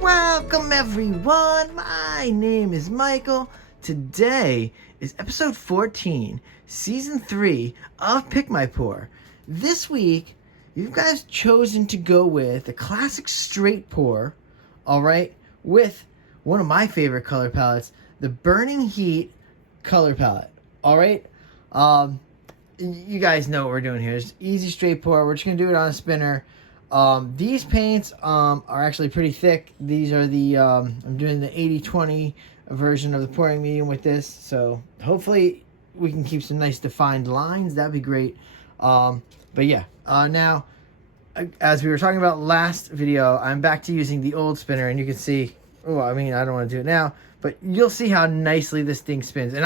Welcome everyone, my name is Michael. Today is episode 14, season 3 of Pick My Pour. This week, you guys chosen to go with a classic straight pour, alright, with one of my favorite color palettes, the Burning Heat color palette, alright? You guys know what we're doing here. It's easy straight pour. We're just going to do it on a spinner. These paints are actually pretty thick. These are the, I'm doing the 80-20 version of the pouring medium with this. So hopefully we can keep some nice defined lines. That'd be great. But yeah, now, as we were talking about last video, I'm back to using the old spinner, and you can see, oh, I mean, I don't want to do it now, but you'll see how nicely this thing spins. And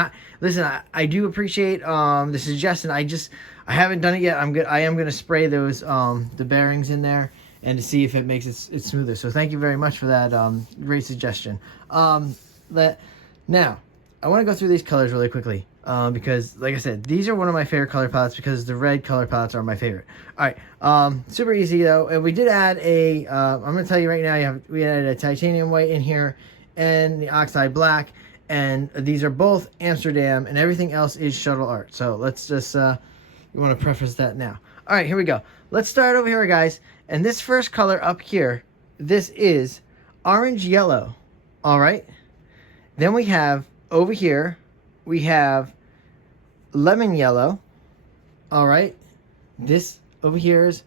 I do appreciate the suggestion. I haven't done it yet. I am gonna spray those the bearings in there and to see if it makes it smoother. So thank you very much for that great suggestion. Now I want to go through these colors really quickly because, like I said, these are one of my favorite color palettes because the red color palettes are my favorite. All right, super easy though, and we did add a. I'm gonna tell you right now, we added a titanium white in here and the oxide black, and these are both Amsterdam, and everything else is shuttle art. So let's just we want to preface that now. All right, here we go. Let's start over here, guys. And this first color up here, this is orange yellow. All right. Then we have over here, we have lemon yellow. All right. This over here is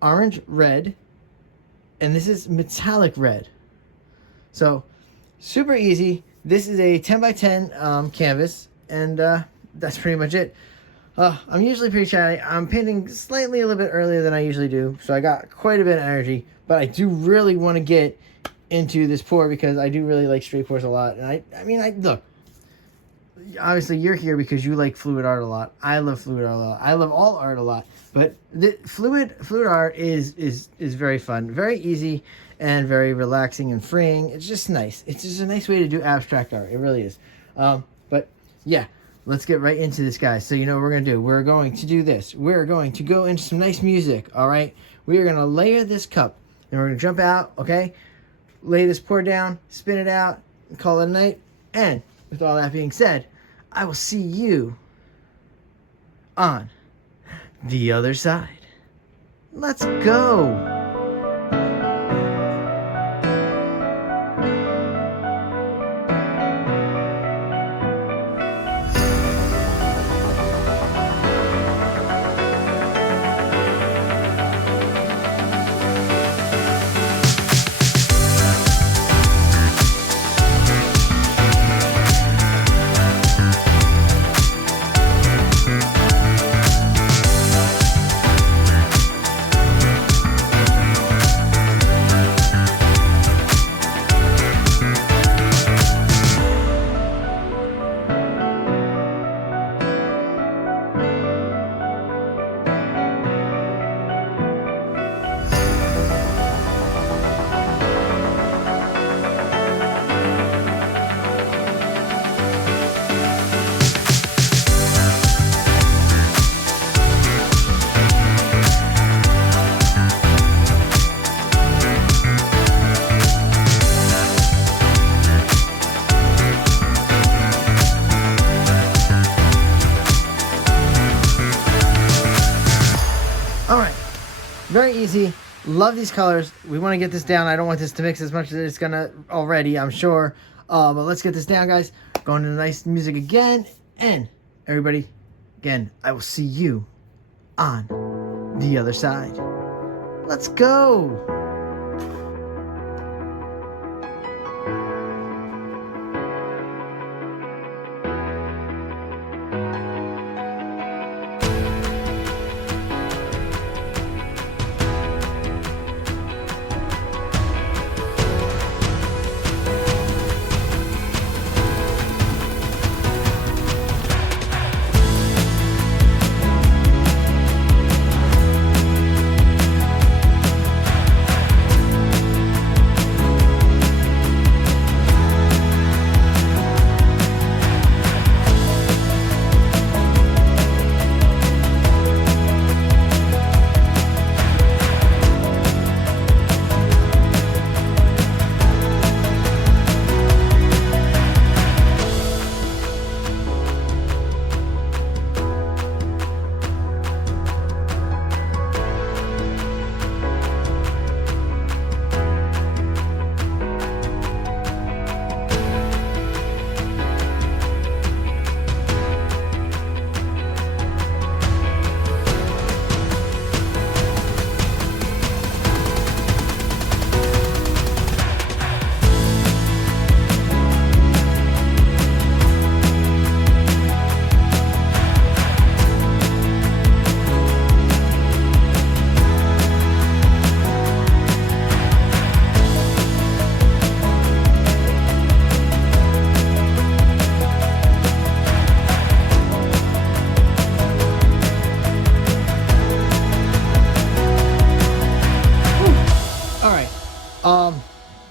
orange red, and this is metallic red. So super easy. This is a 10 by 10 canvas, and that's pretty much it. I'm usually pretty chatty. I'm painting slightly a little bit earlier than I usually do, so I got quite a bit of energy, but I do really want to get into this pour because I do really like straight pours a lot. And I mean, look, obviously you're here because you like fluid art a lot. I love fluid art a lot. I love all art a lot, but the fluid art is very fun, very easy, and very relaxing and freeing. It's just nice. It's just a nice way to do abstract art. It really is. But yeah. Let's get right into this, guys. So you know what we're going to do. We're going to do this. We're going to go into some nice music, all right? We are going to layer this cup, and we're going to jump out, okay? Lay this pour down, spin it out, and call it a night. And with all that being said, I will see you on the other side. Let's go. Very easy. Love these colors. We want to get this down. I don't want this to mix as much as it's gonna already, I'm sure. But let's get this down, guys. Going to the nice music again. And everybody, again, I will see you on the other side. Let's go.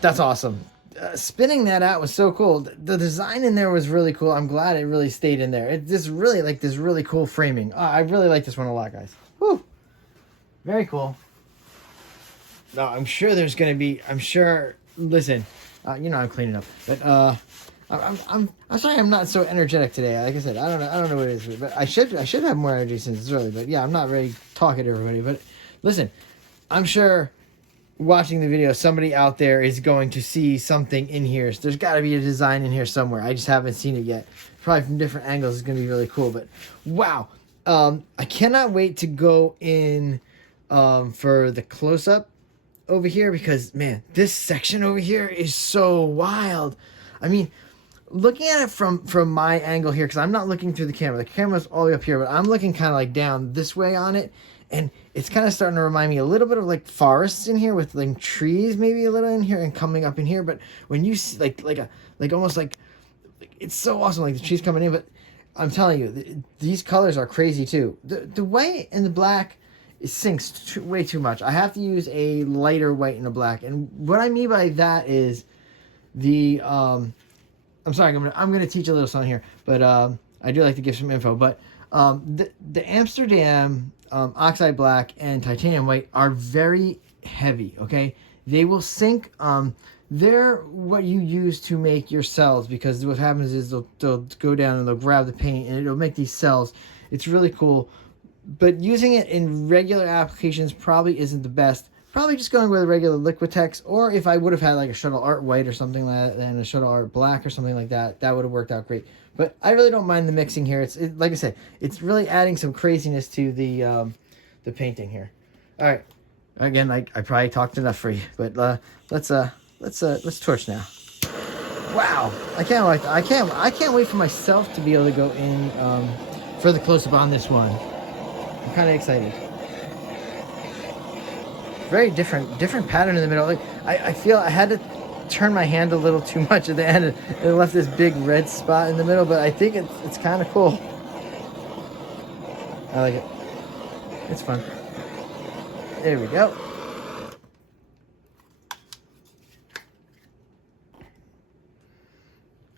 That's awesome. Spinning that out was so cool. The design in there was really cool. I'm glad it really stayed in there. It's just really like this really cool framing. I really like this one a lot, guys. Whew. Very cool. No, I'm sure there's gonna be. I'm sure. Listen, I'm cleaning up, but I'm sorry I'm not so energetic today. Like I said, I don't know what it is, but I should have more energy since it's early. But yeah, I'm not very talking to everybody. But listen, I'm sure watching the video, somebody out there is going to see something in here. So there's got to be a design in here somewhere. I just haven't seen it yet. Probably from different angles. It's going to be really cool. But wow, I cannot wait to go in for the close-up over here, because man, this section over here is so wild. I mean, looking at it from my angle here, because I'm not looking through the camera. The camera's all the way up here, but I'm looking kind of like down this way on it. And it's kind of starting to remind me a little bit of like forests in here, with like trees maybe a little in here and coming up in here. But when you see like almost like it's so awesome, like the trees coming in. But I'm telling you, these colors are crazy too. The white and the black, it sinks way too much. I have to use a lighter white and a black. And what I mean by that is the I'm sorry, I'm gonna teach a little something here, but I do like to give some info. But the Amsterdam oxide black and titanium white are very heavy. Okay, they will sink. They're what you use to make your cells, because what happens is they'll go down and they'll grab the paint and it'll make these cells. It's really cool, but using it in regular applications probably isn't the best. Probably just going with a regular Liquitex, or if I would have had like a Shuttle Art White or something like that, and a Shuttle Art Black or something like that, that would have worked out great. But I really don't mind the mixing here. It's like I said, it's really adding some craziness to the painting here. All right, again, I probably talked enough for you, but let's torch now. Wow, I can't wait for myself to be able to go in for the close up on this one. I'm kind of excited. Very different pattern in the middle. Like I feel I had to turn my hand a little too much at the end, and it left this big red spot in the middle. But I think it's kind of cool. I like it. It's fun. There we go.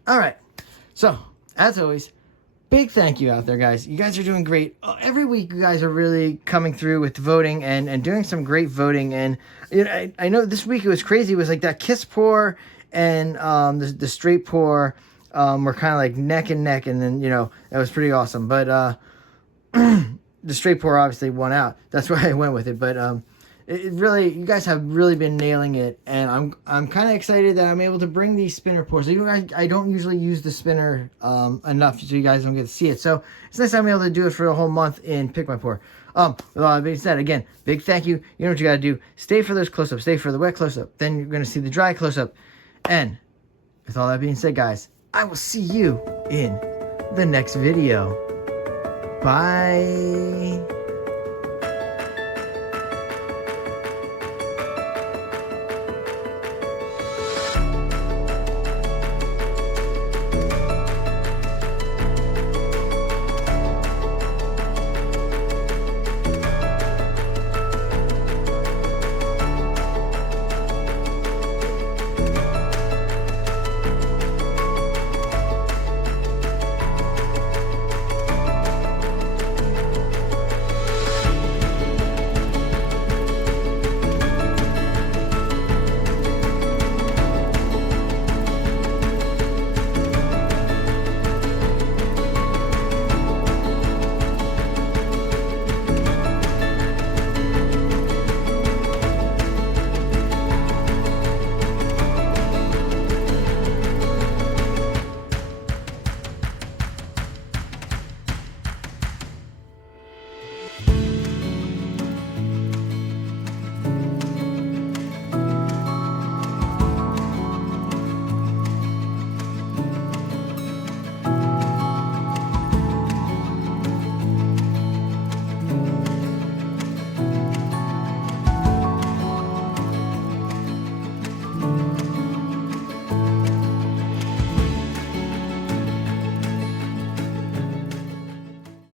All right. So as always, big thank you out there, guys. You guys are doing great. Every week, you guys are really coming through with voting and doing some great voting. And I know this week it was crazy. It was like that kiss pour and the straight pour were kind of like neck and neck. And then, that was pretty awesome. But the straight pour obviously won out. That's why I went with it. But it really, you guys have really been nailing it, and I'm kind of excited that I'm able to bring these spinner pours. I don't usually use the spinner enough, so you guys don't get to see it. So it's nice I'm able to do it for a whole month in Pick My Pour. With all that being said, again, big thank you. You know what you got to do. Stay for those close-ups. Stay for the wet close-up. Then you're going to see the dry close-up. And with all that being said, guys, I will see you in the next video. Bye.